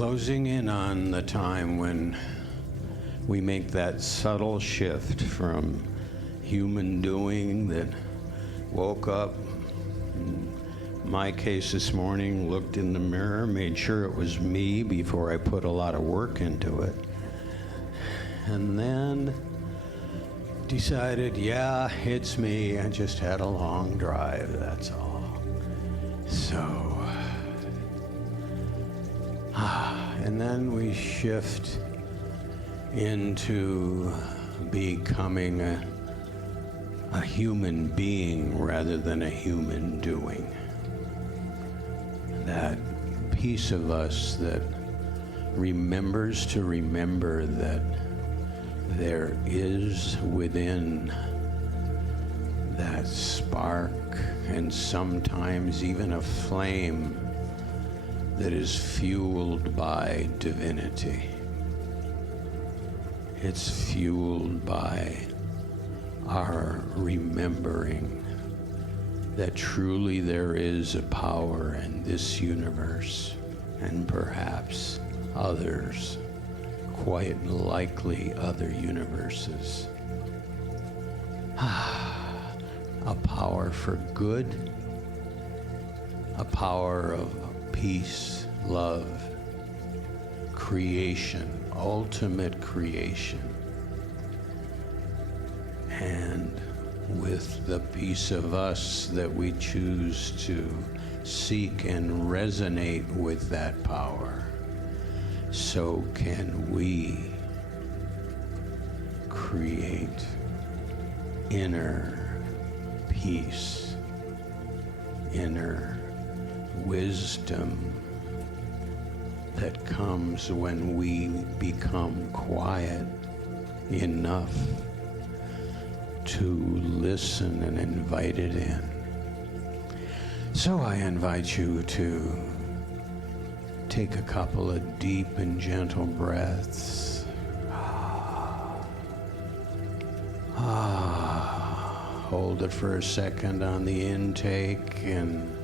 Closing in on the time when we make that subtle shift from human doing that woke up, in my case this morning, looked in the mirror, made sure it was me before I put a lot of work into it, and then decided, yeah, it's me. I just had a long drive, that's all. So, and then we shift into becoming a human being rather than a human doing. That piece of us that remembers to remember that there is within that spark and sometimes even a flame that is fueled by divinity. It's fueled by our remembering that truly there is a power in this universe and perhaps others, quite likely other universes. A power for good, a power of peace, love, creation, ultimate creation. And with the piece of us that we choose to seek and resonate with that power, so can we create inner peace, inner wisdom that comes when we become quiet enough to listen and invite it in. So I invite you to take a couple of deep and gentle breaths. Hold it for a second on the intake and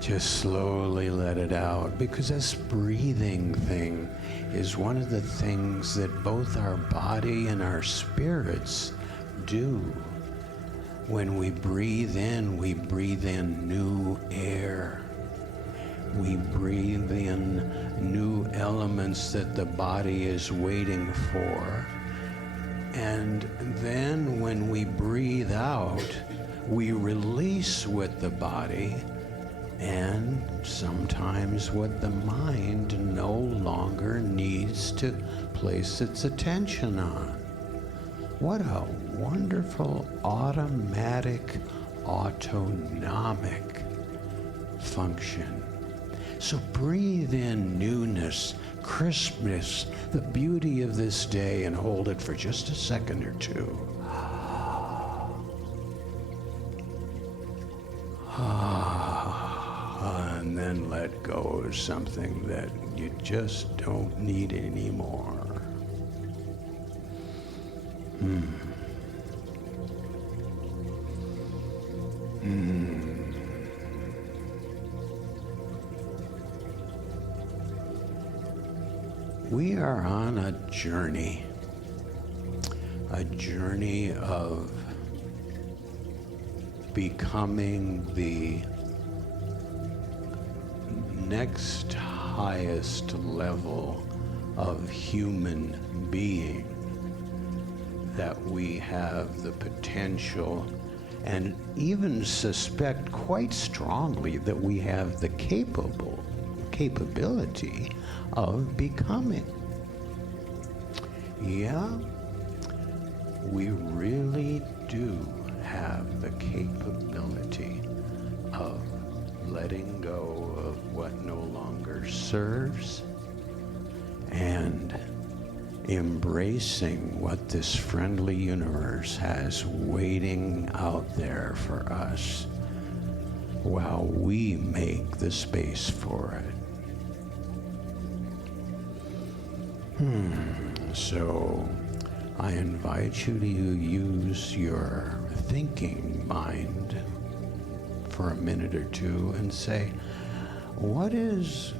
just slowly let it out, because this breathing thing is one of the things that both our body and our spirits do. When we breathe in new air. We breathe in new elements that the body is waiting for. And then when we breathe out, we release with the body and sometimes what the mind no longer needs to place its attention on. What a wonderful automatic, autonomic function. So breathe in newness, crispness, the beauty of this day, and hold it for just a second or two. And then let go of something that you just don't need anymore. We are on a journey of becoming the next highest level of human being that we have the potential and even suspect quite strongly that we have the capability of becoming. Yeah, we really do have the capability of letting go of what no longer serves and embracing what this friendly universe has waiting out there for us while we make the space for it. So I invite you to use your thinking mind for a minute or two and say, what is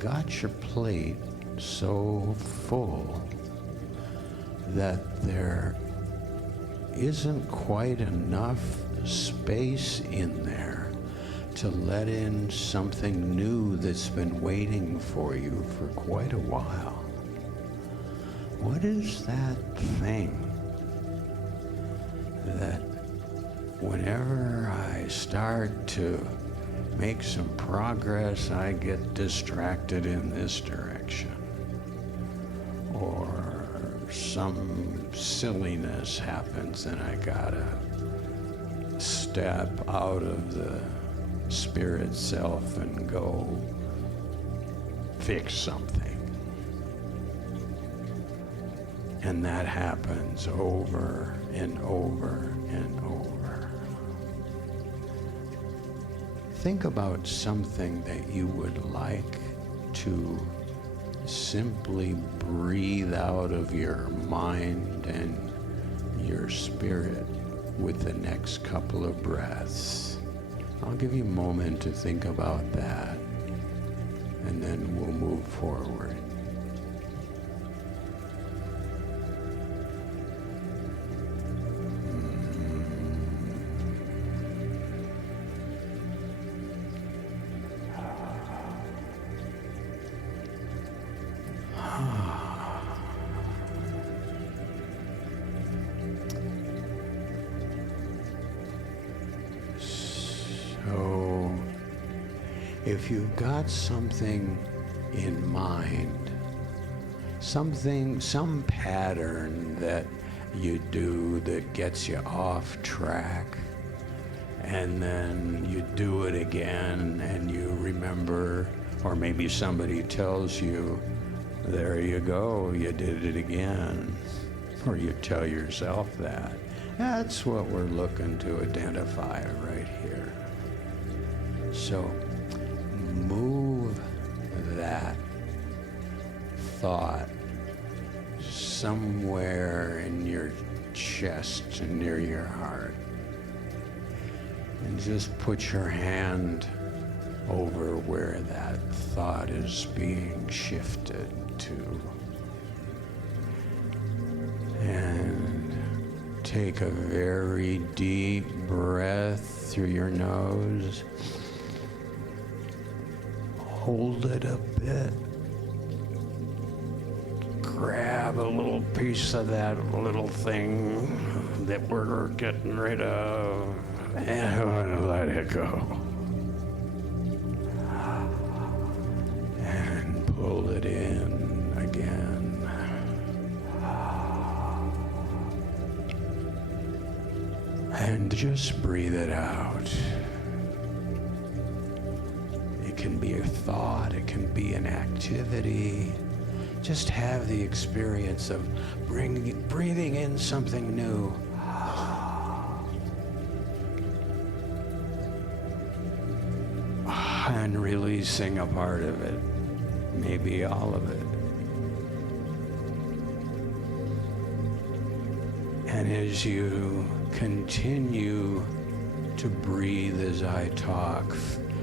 got your plate so full that there isn't quite enough space in there to let in something new that's been waiting for you for quite a while. What is that thing that whenever I start to make some progress, I get distracted in this direction? Or some silliness happens and I gotta step out of the spirit self and go fix something. And that happens over and over and over. Think about something that you would like to simply breathe out of your mind and your spirit with the next couple of breaths. I'll give you a moment to think about that, and then we'll move forward. So, if you've got something in mind, some pattern that you do that gets you off track, and then you do it again and you remember, or maybe somebody tells you, there you go, you did it again, or you tell yourself that. That's what we're looking to identify right here. So move that thought somewhere in your chest and near your heart, and just put your hand over where that thought is being shifted to. And take a very deep breath through your nose. Hold it a bit. Grab a little piece of that little thing that we're getting rid of and let it go. And pull it in again. And just breathe it out. It can be a thought, it can be an activity. Just have the experience of breathing in something new. And releasing a part of it, maybe all of it. And as you continue to breathe as I talk,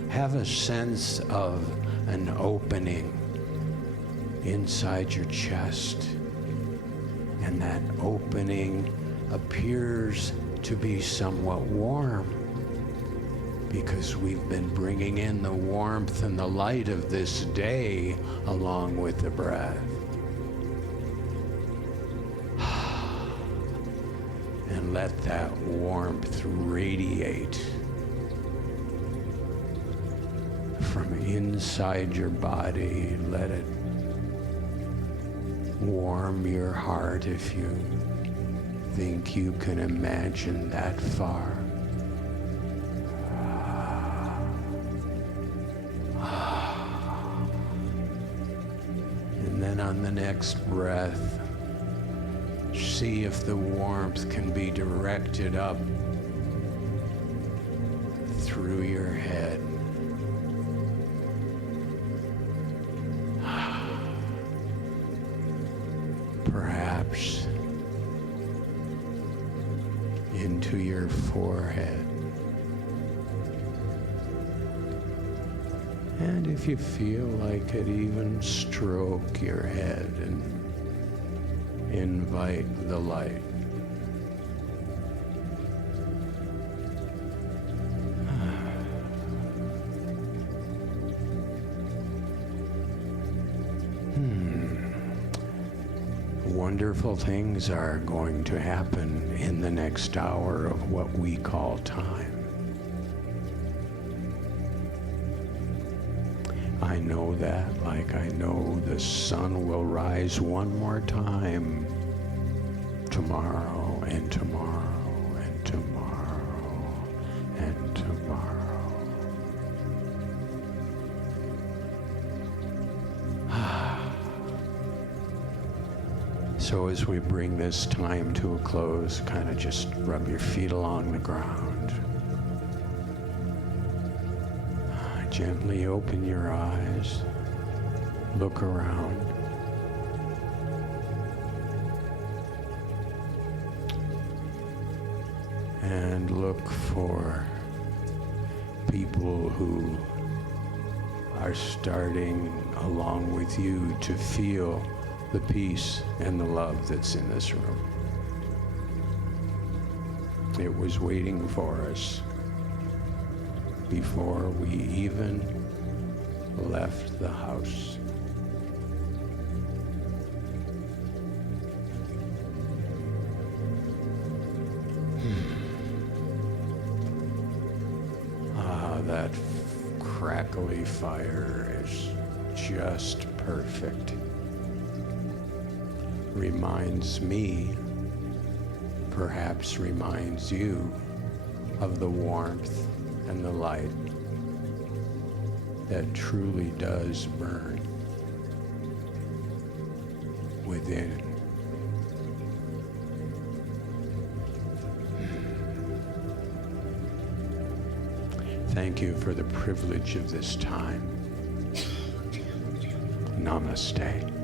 have a sense of an opening inside your chest. And that opening appears to be somewhat warm, because we've been bringing in the warmth and the light of this day along with the breath. And let that warmth radiate from inside your body. Let it warm your heart if you think you can imagine that far. And then on the next breath, see if the warmth can be directed up through your head. Perhaps into your forehead. And if you feel like it, even stroke your head and invite the light. Wonderful things are going to happen in the next hour of what we call time. I know that, like I know the sun will rise one more time tomorrow and tomorrow and tomorrow and tomorrow. So as we bring this time to a close, kind of just rub your feet along the ground. Gently open your eyes. Look around. And look for people who are starting along with you to feel the peace and the love that's in this room. It was waiting for us before we even left the house. That crackly fire is just perfect. Reminds me, perhaps reminds you of the warmth and the light that truly does burn within. Thank you for the privilege of this time. Namaste.